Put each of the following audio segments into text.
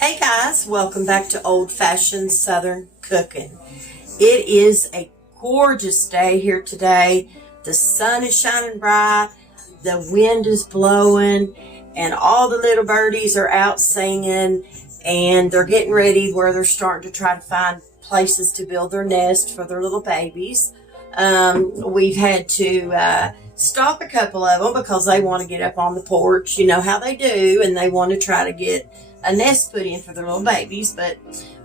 Hey guys, welcome back to Old Fashioned Southern Cooking. It is a gorgeous day here today. The sun is shining bright, the wind is blowing, and all the little birdies are out singing, and they're getting ready where they're starting to try to find places to build their nest for their little babies. We've had to stop a couple of them because they want to get up on the porch, you know how they do, and they want to try to get a nest put in for their little babies, but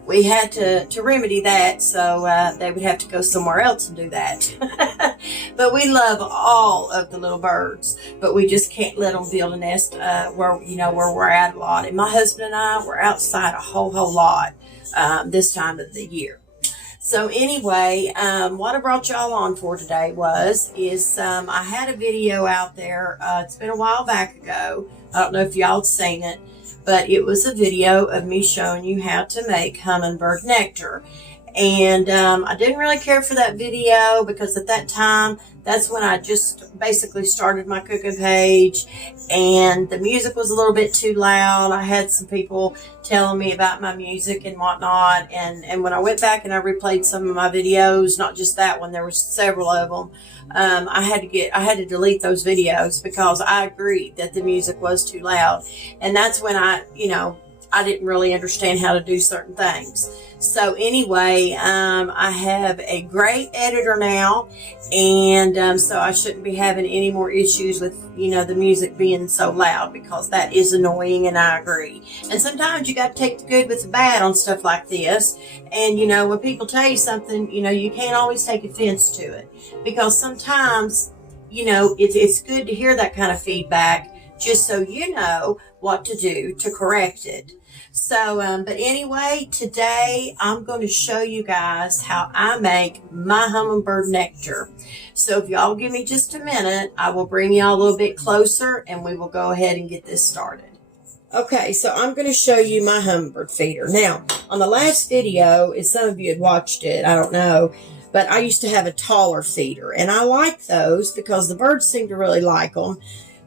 we had to remedy that, so they would have to go somewhere else and do that. But we love all of the little birds, but we just can't let them build a nest where we're at a lot. And my husband and I were outside a whole lot this time of the year. So anyway, what I brought y'all on for today is I had a video out there. It's been a while back ago. I don't know if y'all had seen it, but it was a video of me showing you how to make Hummingbird Nectar. And I didn't really care for that video because at that time, that's when I just basically started my cooking page, and the music was a little bit too loud. I had some people telling me about my music and whatnot, and when I went back and I replayed some of my videos, not just that one, there was several of them, I had to delete those videos because I agreed that the music was too loud. And that's when I didn't really understand how to do certain things. So anyway, I have a great editor now, and so I shouldn't be having any more issues with, the music being so loud, because that is annoying, and I agree. And sometimes you got to take the good with the bad on stuff like this. And, when people tell you something, you can't always take offense to it, because sometimes, it's good to hear that kind of feedback just so you know what to do to correct it. So, but anyway, today I'm going to show you guys how I make my Hummingbird Nectar. So if y'all give me just a minute, I will bring y'all a little bit closer and we will go ahead and get this started. Okay, so I'm going to show you my Hummingbird Feeder. Now, on the last video, if some of you had watched it, I don't know, but I used to have a taller feeder, and I like those because the birds seem to really like them.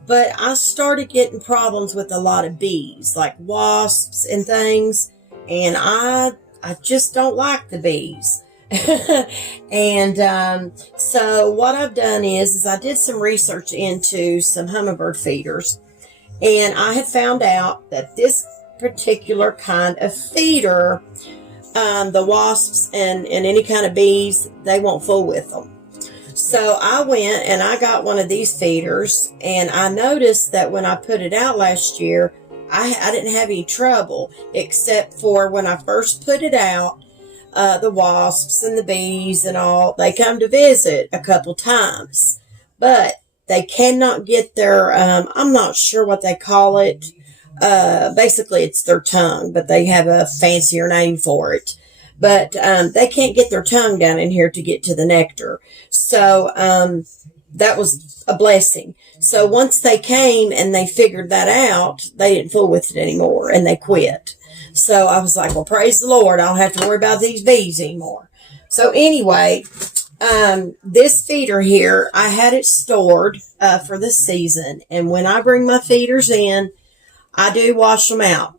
But I started getting problems with a lot of bees, like wasps and things, and I just don't like the bees. And so what I've done is I did some research into some hummingbird feeders, and I had found out that this particular kind of feeder, the wasps and any kind of bees, they won't fool with them. So I went and I got one of these feeders, and I noticed that when I put it out last year, I didn't have any trouble, except for when I first put it out, the wasps and the bees and all, they come to visit a couple times, but they cannot get their, I'm not sure what they call it. Basically it's their tongue, but they have a fancier name for it. But they can't get their tongue down in here to get to the nectar. So that was a blessing. So once they came and they figured that out, they didn't fool with it anymore, and they quit. So I was like, well, praise the Lord, I don't have to worry about these bees anymore. So anyway, this feeder here, I had it stored for the season. And when I bring my feeders in, I do wash them out.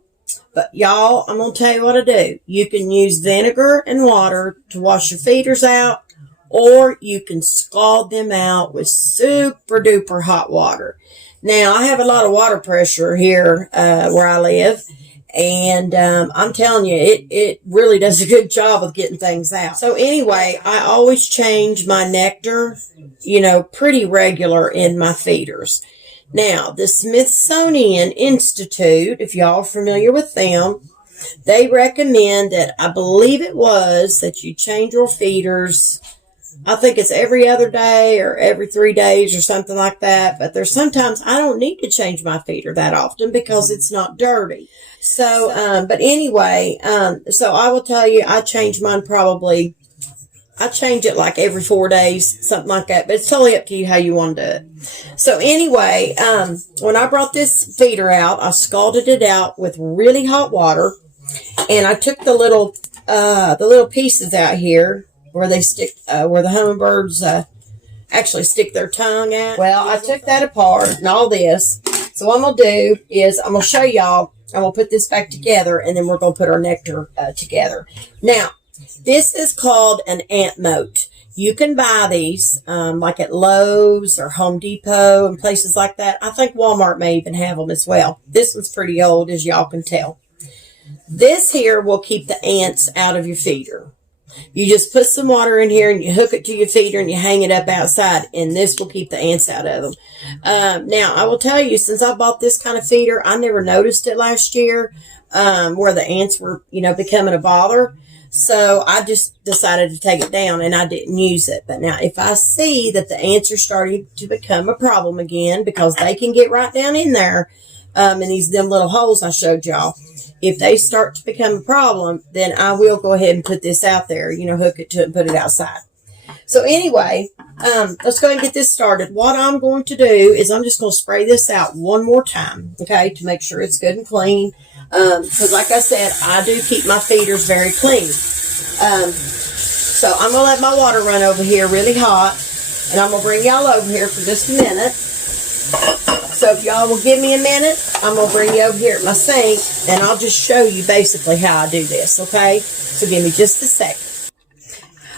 But y'all, I'm going to tell you what to do. You can use vinegar and water to wash your feeders out, or you can scald them out with super duper hot water. Now, I have a lot of water pressure here where I live, and I'm telling you, it really does a good job of getting things out. So anyway, I always change my nectar, pretty regular in my feeders. Now, the Smithsonian Institute, if y'all are familiar with them, they recommend that, I believe it was, that you change your feeders, I think it's every other day or every 3 days or something like that. But there's sometimes I don't need to change my feeder that often because it's not dirty. So, but anyway, so I will tell you, I change mine I change it like every 4 days, something like that. But it's totally up to you how you want to do it. So anyway, when I brought this feeder out, I scalded it out with really hot water. And I took the little pieces out here where they stick, where the hummingbirds actually stick their tongue at. Well, I took that apart and all this. So what I'm going to do is I'm going to show y'all I'm going to put this back together, and then we're going to put our nectar together. Now, this is called an ant moat. You can buy these like at Lowe's or Home Depot and places like that. I think Walmart may even have them as well. This one's pretty old, as y'all can tell. This here will keep the ants out of your feeder. You just put some water in here and you hook it to your feeder and you hang it up outside, and this will keep the ants out of them. Now, I will tell you, since I bought this kind of feeder, I never noticed it last year where the ants were, becoming a bother. So I just decided to take it down, and I didn't use it. But now if I see that the ants are starting to become a problem again, because they can get right down in there in them little holes I showed y'all. If they start to become a problem, then I will go ahead and put this out there, hook it to it and put it outside. So anyway, let's go ahead and get this started. What I'm going to do is I'm just going to spray this out one more time, okay, to make sure it's good and clean. Because like I said, I do keep my feeders very clean. So I'm going to let my water run over here really hot, and I'm going to bring y'all over here for just a minute. So if y'all will give me a minute, I'm going to bring you over here at my sink, and I'll just show you basically how I do this, okay? So give me just a second.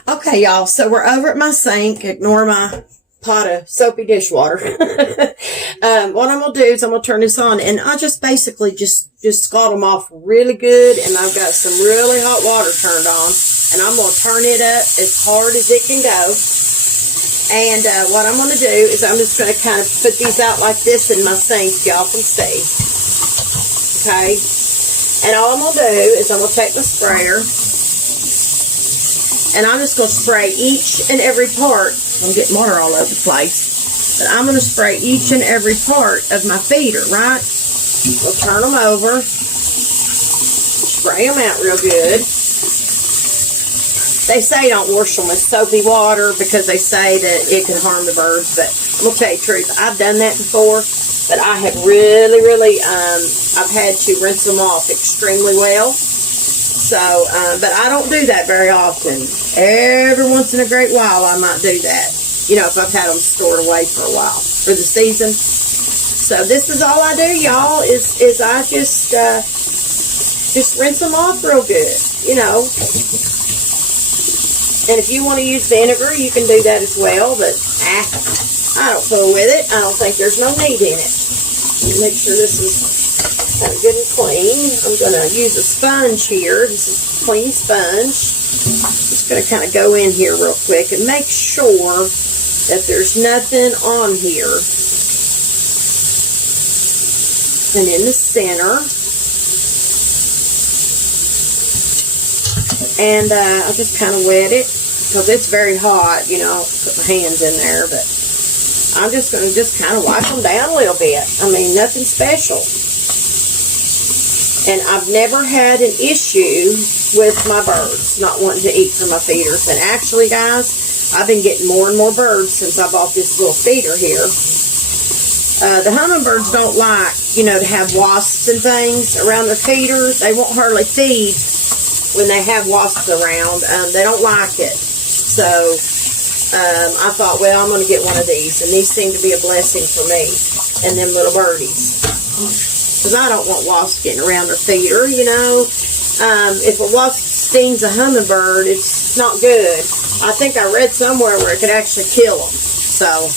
Okay, y'all, so we're over at my sink. Ignore my pot of soapy dishwater. What I'm going to do is I'm going to turn this on, and I just basically just scald them off really good, and I've got some really hot water turned on, and I'm going to turn it up as hard as it can go. And what I'm going to do is I'm just going to kind of put these out like this in my sink, y'all can see. Okay? And all I'm going to do is I'm going to take my sprayer, and I'm just going to spray each and every part. I'm getting water all over the place. But I'm going to spray each and every part of my feeder, right? We'll turn them over. Spray them out real good. They say don't wash them with soapy water because they say that it can harm the birds. But I'm going to tell you the truth. I've done that before. But I have really, I've had to rinse them off extremely well. So, but I don't do that very often. Every once in a great while, I might do that. If I've had them stored away for a while for the season. So this is all I do, y'all, is I just rinse them off real good, And if you want to use vinegar, you can do that as well, but I don't fool with it. I don't think there's no need in it. Make sure this is kind of good and clean. I'm going to use a sponge here. This is a clean sponge. Just going to kind of go in here real quick and make sure that there's nothing on here. And in the center. And I'll just kind of wet it because it's very hot. I'll put my hands in there, but I'm just going to kind of wipe them down a little bit. I mean, nothing special. And I've never had an issue with my birds not wanting to eat from my feeders. And actually, guys, I've been getting more and more birds since I bought this little feeder here. The hummingbirds don't like, to have wasps and things around their feeders. They won't hardly feed when they have wasps around. They don't like it. So I thought, well, I'm going to get one of these. And these seem to be a blessing for me and them little birdies. Because I don't want wasps getting around their feeder, If a wasp stings a hummingbird, it's not good. I think I read somewhere where it could actually kill them. So,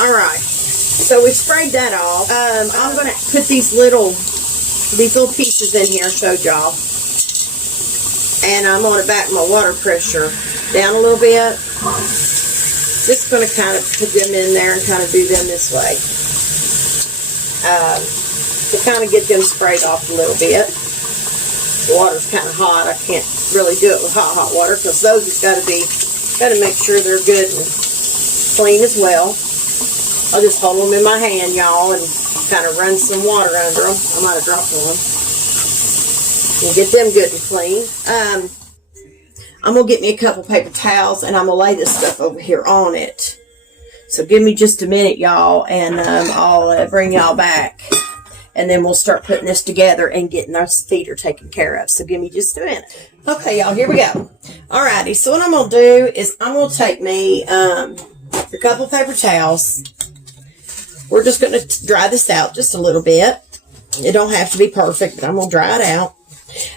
all right. So we sprayed that off. I'm going to put these little pieces in here, showed y'all. And I'm going to back my water pressure down a little bit. Just going to kind of put them in there and kind of do them this way. To kind of get them sprayed off a little bit. The water's kind of hot. I can't really do it with hot water because those has got to make sure they're good and clean as well. I'll just hold them in my hand, y'all, and kind of run some water under them. I might have dropped one. And get them good and clean. I'm going to get me a couple paper towels, and I'm going to lay this stuff over here on it. So give me just a minute, y'all, and I'll bring y'all back. And then we'll start putting this together and getting our feeder taken care of. So give me just a minute. Okay, y'all, here we go. Alrighty, so what I'm going to do is I'm going to take me a couple paper towels. We're just going to dry this out just a little bit. It don't have to be perfect, but I'm going to dry it out.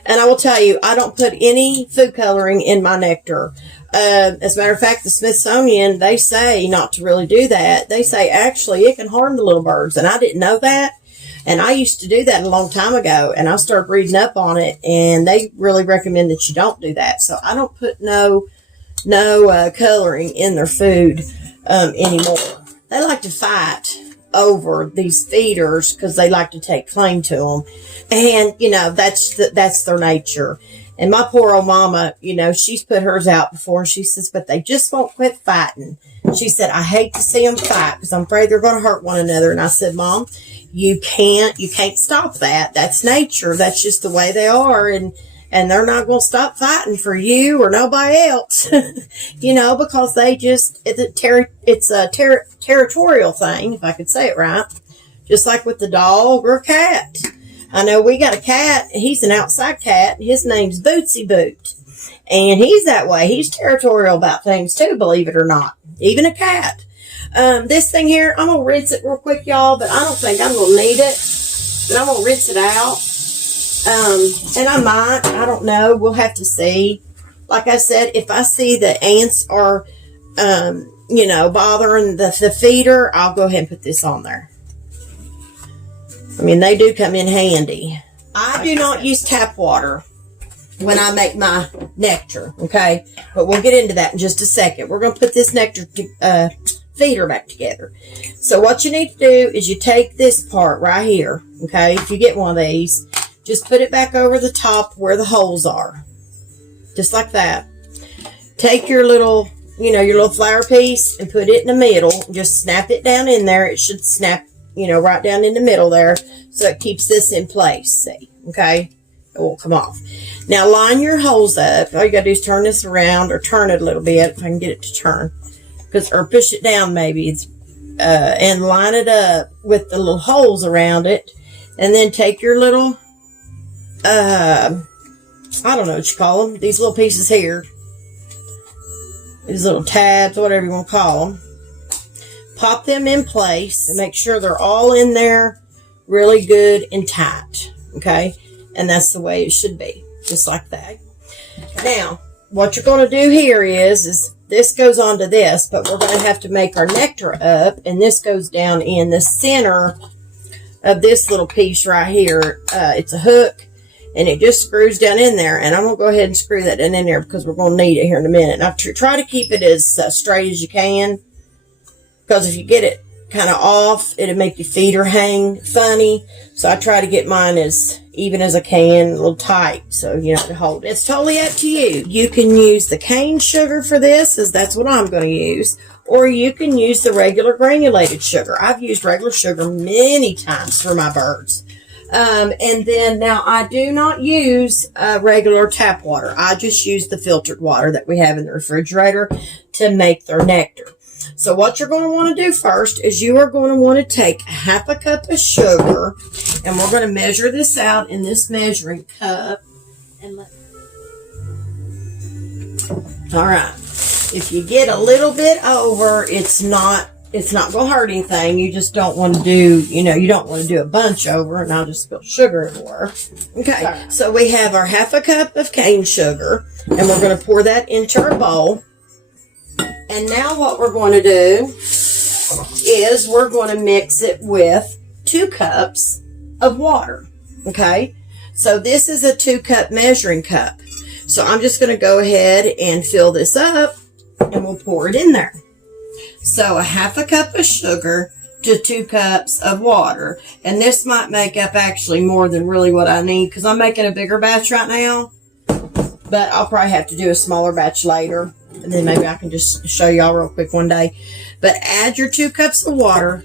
And I will tell you, I don't put any food coloring in my nectar. As a matter of fact, the Smithsonian, they say not to really do that. They say, actually, it can harm the little birds. And I didn't know that. And I used to do that a long time ago. And I started reading up on it. And they really recommend that you don't do that. So I don't put no coloring in their food anymore. They like to fight over these feeders because they like to take claim to them. And, you know, that's their nature. And my poor old mama, you know, she's put hers out before, and she says, but they just won't quit fighting. She said, I hate to see them fight because I'm afraid they're going to hurt one another. And I said, Mom, you can't stop that. That's nature. That's just the way they are. And they're not going to stop fighting for you or nobody else, you know, because it's a territorial thing, if I could say it right. Just like with the dog or cat. I know we got a cat. He's an outside cat. His name's Bootsy Boot. And he's that way. He's territorial about things too, believe it or not. Even a cat. This thing here, I'm going to rinse it real quick, y'all, but I don't think I'm going to need it. But I'm going to rinse it out. And I might. I don't know. We'll have to see. Like I said, if I see the ants are, you know, bothering the feeder, I'll go ahead and put this on there. I mean, they do come in handy. I do not use tap water when I make my nectar, okay? But we'll get into that in just a second. We're going to put this nectar feeder back together. So what you need to do is you take this part right here, okay? If you get one of these, just put it back over the top where the holes are. Just like that. Take your little, you know, your little flower piece and put it in the middle. Just snap it down in there. It should snap, you know, right down in the middle there, so it keeps this in place, see, okay? It won't come off. Now, line your holes up. All you got to do is turn this around, or turn it a little bit, if I can get it to turn, or push it down maybe, and line it up with the little holes around it, and then take your little, I don't know what you call them, these little pieces here, these little tabs, whatever you want to call them. Pop them in place and make sure they're all in there really good and tight, okay? And that's the way it should be, just like that. Now, what you're going to do here is this goes onto this, but we're going to have to make our nectar up, and this goes down in the center of this little piece right here. It's a hook, and it just screws down in there, and I'm going to go ahead and screw that in there because we're going to need it here in a minute. Now, try to keep it as straight as you can, because if you get it kind of off, it'll make your feeder hang funny. So I try to get mine as even as I can, a little tight, so you know to hold it. It's totally up to you. You can use the cane sugar for this, as that's what I'm going to use, or you can use the regular granulated sugar. I've used regular sugar many times for my birds. And then now I do not use regular tap water. I just use the filtered water that we have in the refrigerator to make their nectar. So what you're going to want to do first is you are going to want to take half a cup of sugar, and we're going to measure this out in this measuring cup. And all right. If you get a little bit over, it's not going to hurt anything. You just don't want to do, you know, you don't want to do a bunch over, and I'll just spill sugar everywhere. Okay. So we have our half a cup of cane sugar, and we're going to pour that into our bowl. And now what we're going to do is we're going to mix it with 2 cups of water, okay? So this is a 2-cup measuring cup. So I'm just going to go ahead and fill this up, and we'll pour it in there. So a half a cup of sugar to 2 cups of water. And this might make up actually more than really what I need, because I'm making a bigger batch right now. But I'll probably have to do a smaller batch later. And then maybe I can just show y'all real quick one day. But add your 2 cups of water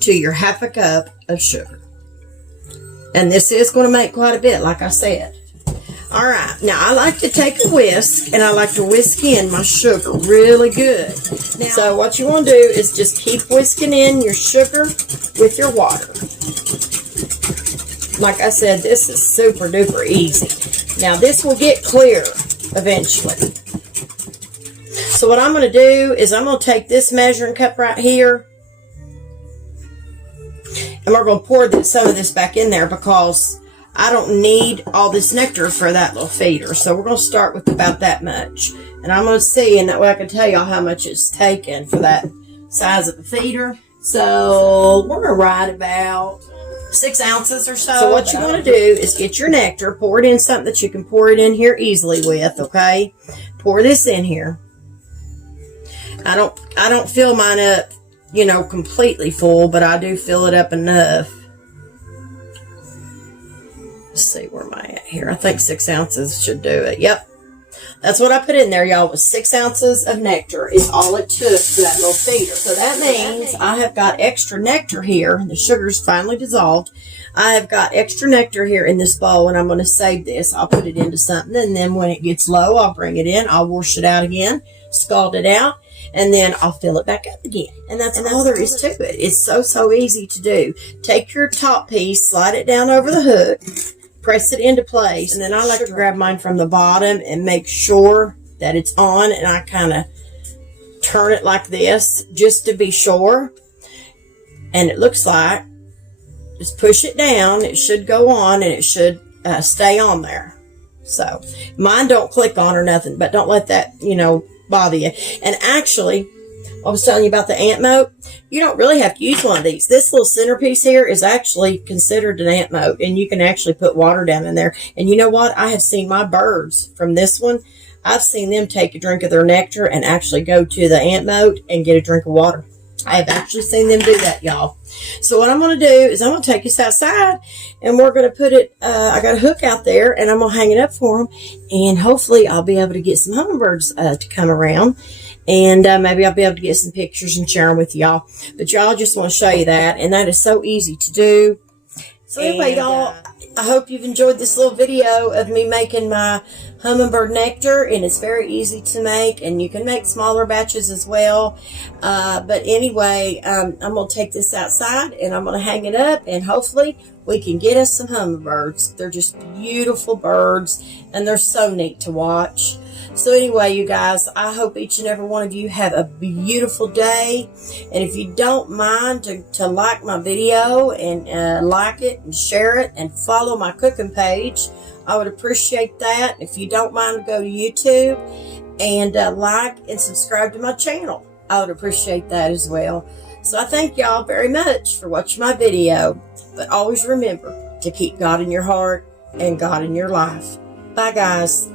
to your half a cup of sugar. And this is going to make quite a bit, like I said. All right. Now, I like to take a whisk, and I like to whisk in my sugar really good. Now, so what you want to do is just keep whisking in your sugar with your water. Like I said, this is super duper easy. Now, this will get clear eventually. So what I'm going to do is I'm going to take this measuring cup right here, And we're going to pour some of this back in there because I don't need all this nectar for that little feeder. So we're going to start with about that much. And I'm going to see, and that way I can tell y'all how much it's taken for that size of the feeder. So we're going to write about 6 ounces or so. So what you want to do is get your nectar, pour it in something that you can pour it in here easily with, okay? Pour this in here. I don't fill mine up, you know, completely full, but I do fill it up enough. Let's see, where am I at here? I think 6 ounces should do it. Yep. That's what I put in there, y'all, was 6 ounces of nectar is all it took for that little feeder. So that means I have got extra nectar here. The sugar's finally dissolved. I have got extra nectar here in this bowl, and I'm going to save this. I'll put it into something, and then when it gets low, I'll bring it in. I'll wash it out again, scald it out, and then I'll fill it back up again. And that's all there is to it. It's so easy to do. Take your top piece, slide it down over the hook, press it into place, and then I like to grab mine from the bottom and make sure that it's on, and I kind of turn it like this just to be sure. And it looks like, just push it down, it should go on, and it should stay on there. So mine don't click on or nothing, but don't let that, you know, bother you. And actually, I was telling you about the ant moat. You don't really have to use one of these. This little centerpiece here is actually considered an ant moat, and you can actually put water down in there. And you know what? I have seen my birds from this one. I've seen them take a drink of their nectar and actually go to the ant moat and get a drink of water. I have actually seen them do that, y'all. So what I'm going to do is I'm going to take this outside, and we're going to put it, I got a hook out there, and I'm going to hang it up for them. And hopefully I'll be able to get some hummingbirds to come around. And maybe I'll be able to get some pictures and share them with y'all. But y'all, just want to show you that. And that is so easy to do. So anyway, y'all, I hope you've enjoyed this little video of me making my hummingbird nectar. And it's very easy to make. And you can make smaller batches as well. But anyway, I'm going to take this outside and I'm going to hang it up. And hopefully we can get us some hummingbirds. They're just beautiful birds. And they're so neat to watch. So anyway, you guys, I hope each and every one of you have a beautiful day. And if you don't mind to like my video and like it and share it and follow my cooking page, I would appreciate that. If you don't mind, to go to YouTube and like and subscribe to my channel. I would appreciate that as well. So I thank y'all very much for watching my video. But always remember to keep God in your heart and God in your life. Bye, guys.